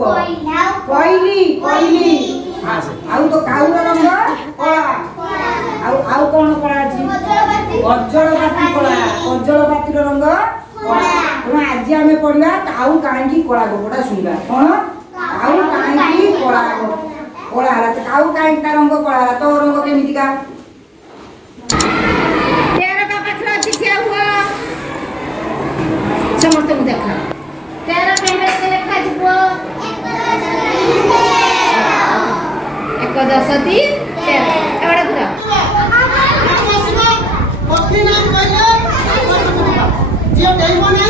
को कोइली कोइली आउ तो काउर रंग कला आउ कोन कला अछि वज्रबाती कला वज्रबाती रंग कला तो आज हमें पढ़िया काउ काहेकि कला गोटा सुनबा कोन काउ काहेकि कला कला काउ काहेकि ता रंग कला तो रंग केमितिका तेरा का पत्र अछि क्या हुआ समस्त में देखा तेरा पेहले से लिखा जीवो एकदश 3 एवडा पूरा पत्नी नाम कहले जियो देई माने